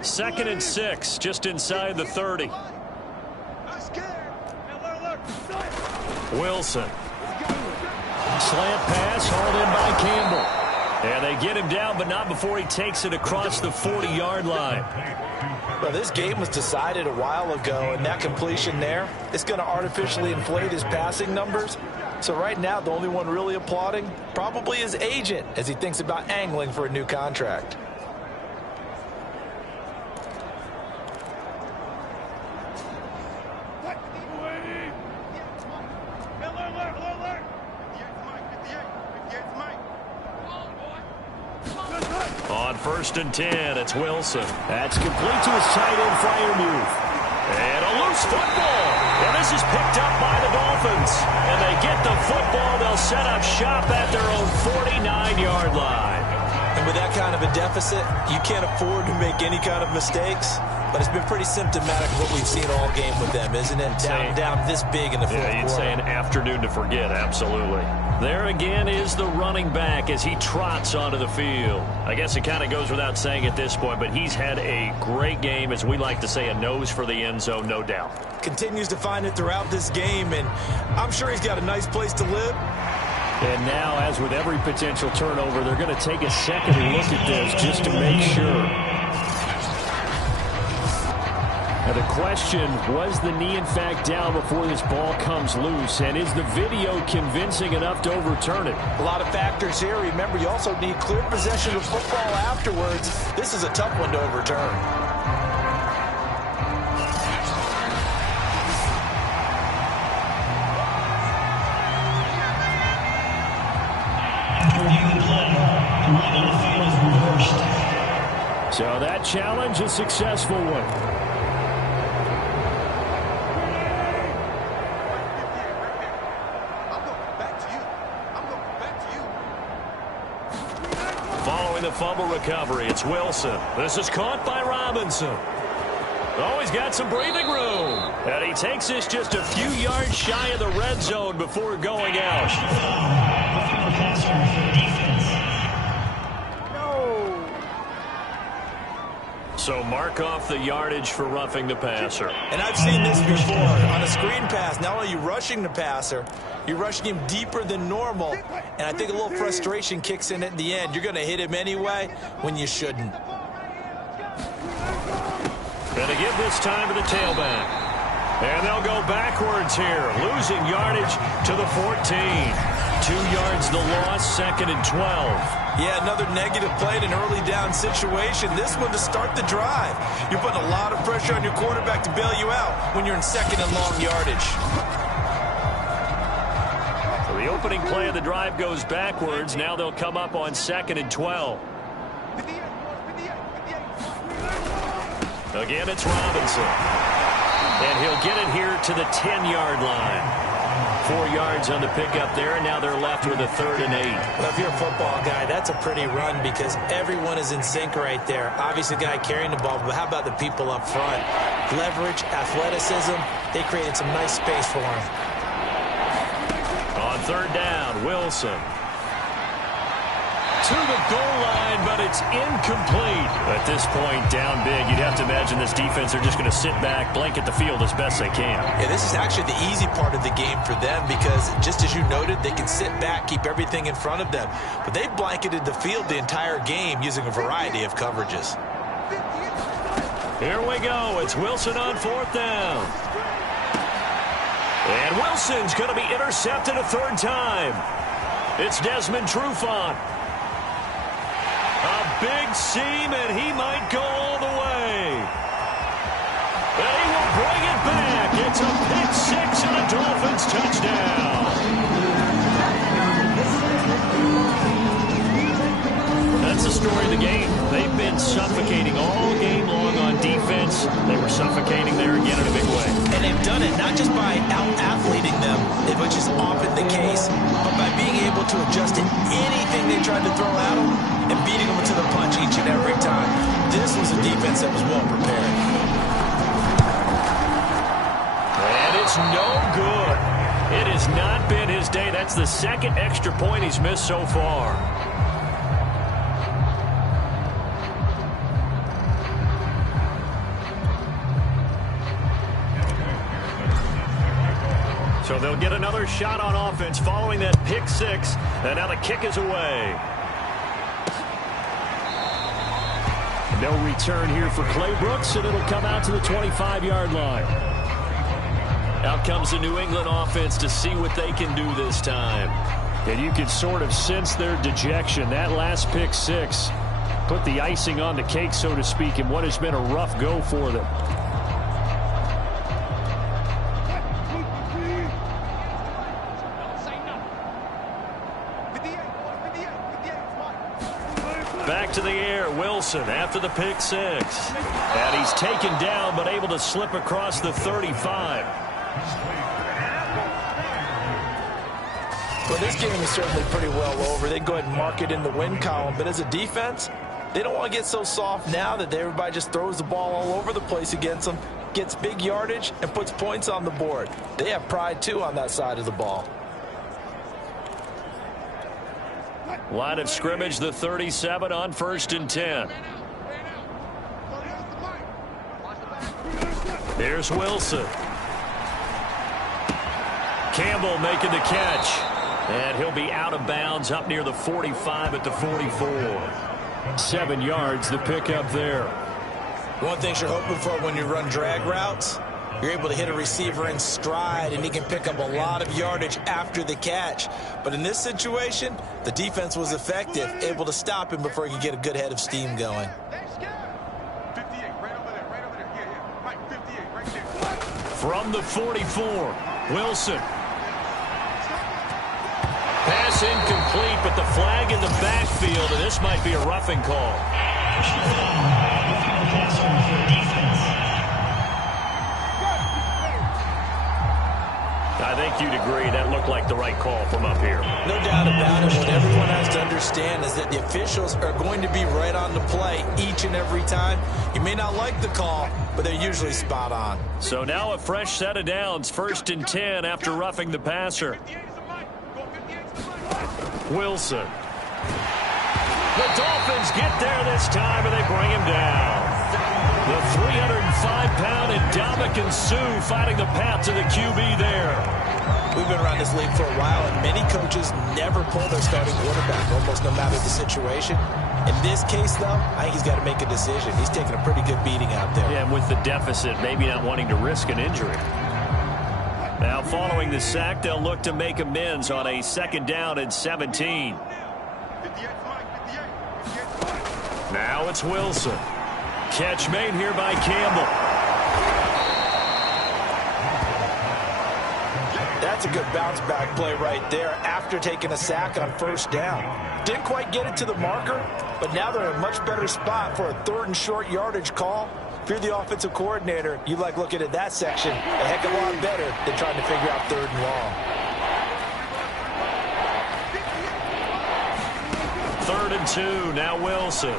Second and 6, just inside the 30. Wilson. Slant pass hauled in by Campbell. And they get him down, but not before he takes it across the 40-yard line. Well, this game was decided a while ago, and that completion there, it's going to artificially inflate his passing numbers. So right now, the only one really applauding probably his agent as he thinks about angling for a new contract. On 1st and 10, it's Wilson. That's complete to his tight end, Freiermuth. And a loose football. And this is picked up by the Dolphins. And they get the football. They'll set up shop at their own 49-yard line. And with that kind of a deficit, you can't afford to make any kind of mistakes. But it's been pretty symptomatic of what we've seen all game with them, isn't it? Down this big in the fourth quarter. Yeah, you'd say an afternoon to forget, absolutely. There again is the running back as he trots onto the field. I guess it kind of goes without saying at this point, but he's had a great game, as we like to say, a nose for the end zone, no doubt. Continues to find it throughout this game, and I'm sure he's got a nice place to live. And now, as with every potential turnover, they're going to take a second look at this just to make sure. Now the question, was the knee in fact down before this ball comes loose? And is the video convincing enough to overturn it? A lot of factors here. Remember, you also need clear possession of football afterwards. This is a tough one to overturn. So that challenge, a successful one. Following the fumble recovery, it's Wilson. This is caught by Robinson. Oh, he's got some breathing room. And he takes this just a few yards shy of the red zone before going out. So mark off the yardage for roughing the passer. And I've seen this before. On a screen pass, not only are you rushing the passer, you're rushing him deeper than normal. And I think a little frustration kicks in at the end. You're going to hit him anyway when you shouldn't. Going to give this time to the tailback. And they'll go backwards here, losing yardage to the 14. 2 yards the loss, 2nd and 12. Yeah, another negative play in an early down situation. This one to start the drive. You're putting a lot of pressure on your quarterback to bail you out when you're in 2nd and long yardage. So the opening play of the drive goes backwards. Now they'll come up on 2nd and 12. Again, it's Robinson. And he'll get it here to the 10-yard line. 4 yards on the pickup there, and now they're left with a 3rd and 8. Well, if you're a football guy, that's a pretty run because everyone is in sync right there. Obviously, the guy carrying the ball, but how about the people up front? Leverage, athleticism, they created some nice space for him. On 3rd down, Wilson. To the goal line, but it's incomplete. At this point, down big, you'd have to imagine this defense are just going to sit back, blanket the field as best they can. Yeah, this is actually the easy part of the game for them because, just as you noted, they can sit back, keep everything in front of them. But they've blanketed the field the entire game using a variety of coverages. Here we go. It's Wilson on 4th down. And Wilson's going to be intercepted a 3rd time. It's Desmond Trufant. A big seam, and he might go all the way. And he will bring it back. It's a pick 6 and a Dolphins touchdown. That's the story of the game. They've been suffocating all game long on defense. They were suffocating there again in a big way. And they've done it not just by out-athleting them, which is often the case, but by being able to adjust to anything they tried to throw at them and beating them to the punch each and every time. This was a defense that was well prepared. And it's no good. It has not been his day. That's the 2nd extra point he's missed so far. So they'll get another shot on offense following that pick 6. And now the kick is away. No return here for Clay Brooks, and it'll come out to the 25-yard line. Out comes the New England offense to see what they can do this time. And you can sort of sense their dejection. That last pick 6 put the icing on the cake, so to speak, in what has been a rough go for them. Back to the air, Wilson after the pick 6. And he's taken down but able to slip across the 35. Well, this game is certainly pretty well over. They go ahead and mark it in the win column. But as a defense, they don't want to get so soft now that everybody just throws the ball all over the place against them, gets big yardage, and puts points on the board. They have pride, too, on that side of the ball. Line of scrimmage, the 37 on 1st and 10. Here's Wilson. Campbell making the catch. And he'll be out of bounds up near the 45 at the 44. 7 yards, the pickup there. One thing you're hoping for when you run drag routes, you're able to hit a receiver in stride, and he can pick up a lot of yardage after the catch. But in this situation, the defense was effective, able to stop him before he could get a good head of steam going. From the 44, Wilson. Pass incomplete, but the flag in the backfield, and this might be a roughing call. I think you'd agree that looked like the right call from up here. No doubt about it. What everyone has to understand is that the officials are going to be right on the play each and every time. You may not like the call, but they're usually spot on. So now a fresh set of downs, 1st and 10 after roughing the passer. Wilson. The Dolphins get there this time, and they bring him down. The 305-pound Ndamukong Suh fighting the path to the QB there. We've been around this league for a while, and many coaches never pull their starting quarterback, almost no matter the situation. In this case, though, I think he's got to make a decision. He's taking a pretty good beating out there. Yeah, and with the deficit, maybe not wanting to risk an injury. Now, following the sack, they'll look to make amends on a 2nd down and 17. Now it's Wilson. Catch made here by Campbell. That's a good bounce back play right there after taking a sack on 1st down. Didn't quite get it to the marker, but now they're in a much better spot for a 3rd and short yardage call. If you're the offensive coordinator, you like looking at that section a heck of a lot better than trying to figure out 3rd and long. 3rd and 2, now Wilson.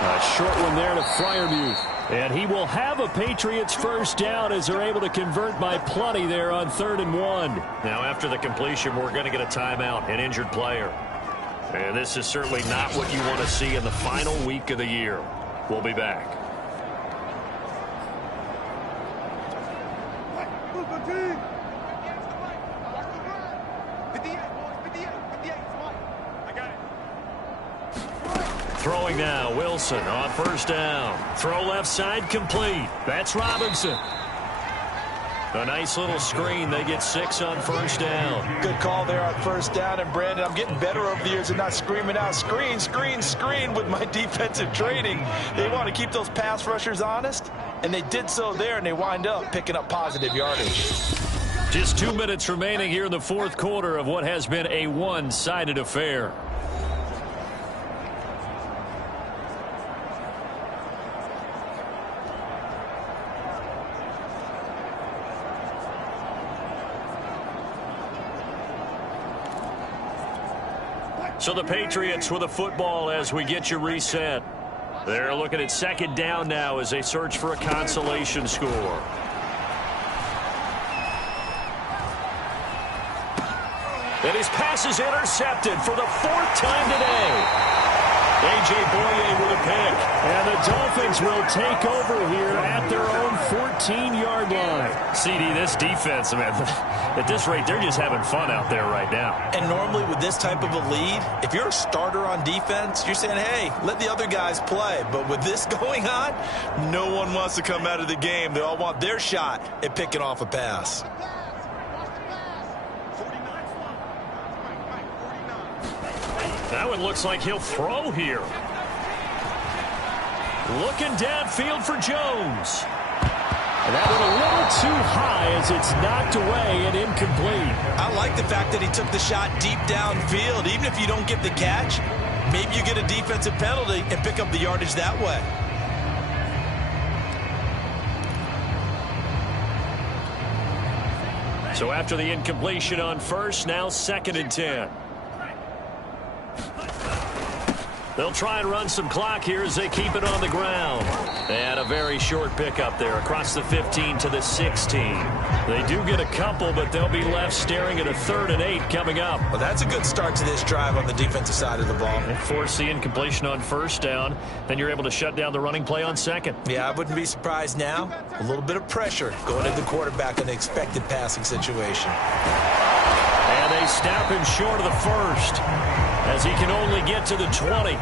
A short one there to Freiermuth. And he will have a Patriots 1st down as they're able to convert by plenty there on 3rd and 1. Now after the completion, we're going to get a timeout, an injured player. And this is certainly not what you want to see in the final week of the year. We'll be back. Throwing now, Wilson on 1st down. Throw left side complete. That's Robinson. A nice little screen. They get 6 on 1st down. Good call there on 1st down. And, Brandon, I'm getting better over the years and not screaming out, screen, screen, screen with my defensive training. They want to keep those pass rushers honest, and they did so there, and they wind up picking up positive yardage. Just 2 minutes remaining here in the 4th quarter of what has been a one-sided affair. So the Patriots with a football as we get you reset. They're looking at 2nd down now as they search for a consolation score. And his pass is intercepted for the 4th time today. A.J. Boye with a pick. And the Dolphins will take over here at their own 14-yard line. CD, this defense, man, at this rate, they're just having fun out there right now. And normally with this type of a lead, if you're a starter on defense, you're saying, hey, let the other guys play. But with this going on, no one wants to come out of the game. They all want their shot at picking off a pass. That one looks like he'll throw here. Looking downfield for Jones. And that one a little too high as it's knocked away and incomplete. I like the fact that he took the shot deep downfield. Even if you don't get the catch, maybe you get a defensive penalty and pick up the yardage that way. So after the incompletion on 1st, now 2nd and 10. They'll try and run some clock here as they keep it on the ground. And a very short pickup there across the 15 to the 16. They do get a couple, but they'll be left staring at a 3rd and 8 coming up. Well, that's a good start to this drive on the defensive side of the ball. And force the incompletion on 1st down. Then you're able to shut down the running play on 2nd. Yeah, I wouldn't be surprised now. A little bit of pressure going into the quarterback in the expected passing situation. And they snap him short of the 1st. As he can only get to the 20.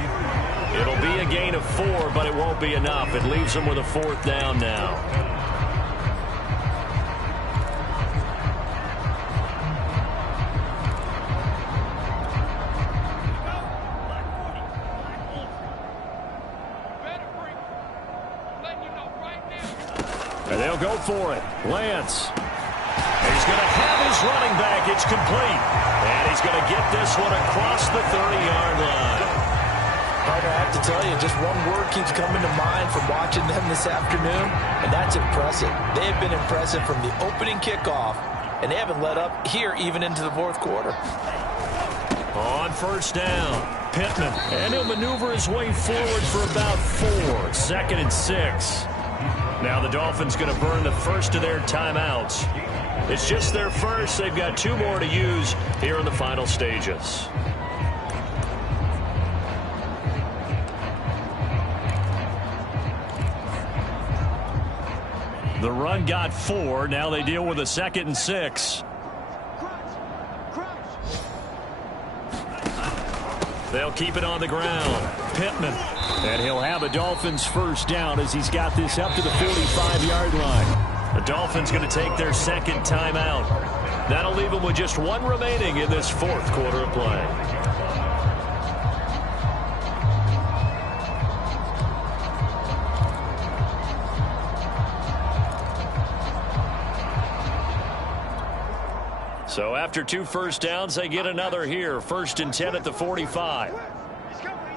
It'll be a gain of 4, but it won't be enough. It leaves him with a 4th down now. And they'll go for it. Lance. He's going to have his running back. It's complete. And he's going to get this one across the 30-yard line. Partner, I have to tell you, just one word keeps coming to mind from watching them this afternoon, and that's impressive. They have been impressive from the opening kickoff, and they haven't let up here even into the fourth quarter. On first down, Pittman, and he'll maneuver his way forward for about 4. 2nd and 6. Now the Dolphins going to burn the first of their timeouts. It's just their first. They've got 2 more to use here in the final stages. The run got 4. Now they deal with a 2nd and 6. They'll keep it on the ground. Pittman. And he'll have a Dolphins first down as he's got this up to the 45-yard line. The Dolphins going to take their 2nd timeout. That'll leave them with just 1 remaining in this 4th quarter of play. So after 2 first downs, they get another here. 1st and 10 at the 45. He's coming. We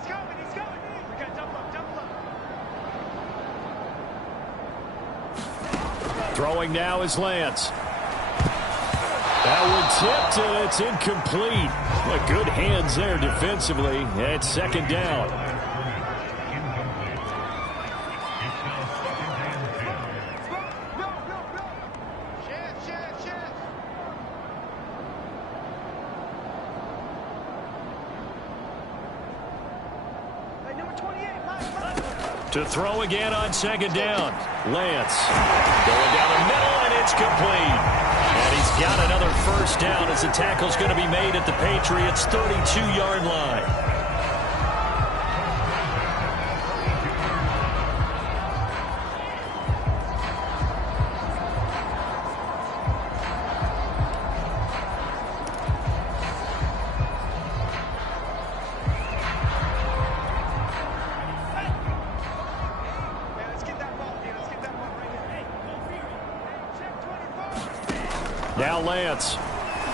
got double up. Throwing now is Lance. That one tipped, and it's incomplete. But good hands there defensively. It's 2nd down. To throw again on 2nd down. Lance going down the middle, and it's complete. And he's got another first down as the tackle's going to be made at the Patriots' 32-yard line. Now Lance.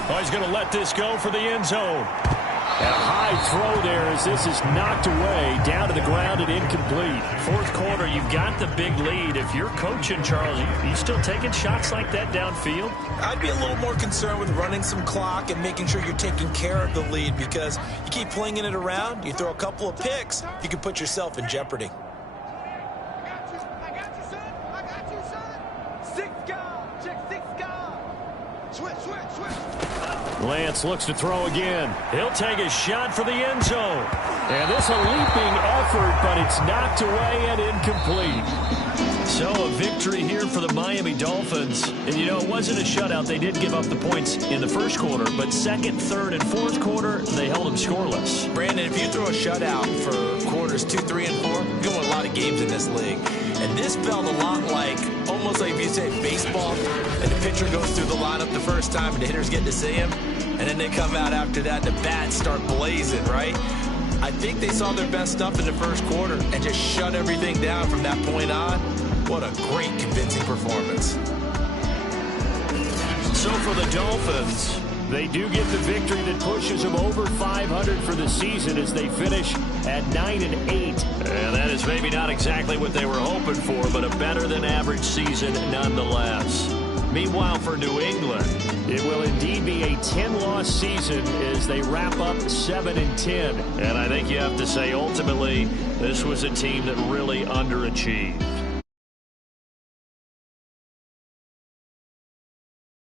Oh, he's going to let this go for the end zone. And a high throw there as this is knocked away, down to the ground and incomplete. 4th quarter, you've got the big lead. If you're coaching, Charles, you still taking shots like that downfield? I'd be a little more concerned with running some clock and making sure you're taking care of the lead, because you keep flinging it around, you throw a couple of picks, you can put yourself in jeopardy. Lance looks to throw again. He'll take a shot for the end zone. And this a leaping effort, but it's knocked away and incomplete. So a victory here for the Miami Dolphins. And, you know, it wasn't a shutout. They did give up the points in the 1st quarter, but 2nd, 3rd, and 4th quarter, they held them scoreless. Brandon, if you throw a shutout for quarters 2, 3, and 4, you're going to win a lot of games in this league. And this felt a lot like, almost like if you say baseball, and the pitcher goes through the lineup the first time and the hitters get to see him, and then they come out after that and the bats start blazing, right? I think they saw their best stuff in the 1st quarter and just shut everything down from that point on. What a great, convincing performance. So for the Dolphins, they do get the victory that pushes them over 500 for the season as they finish at 9-8. And that is maybe not exactly what they were hoping for, but a better than average season nonetheless. Meanwhile, for New England, it will indeed be a 10-loss season as they wrap up 7-10. And I think you have to say, ultimately, this was a team that really underachieved.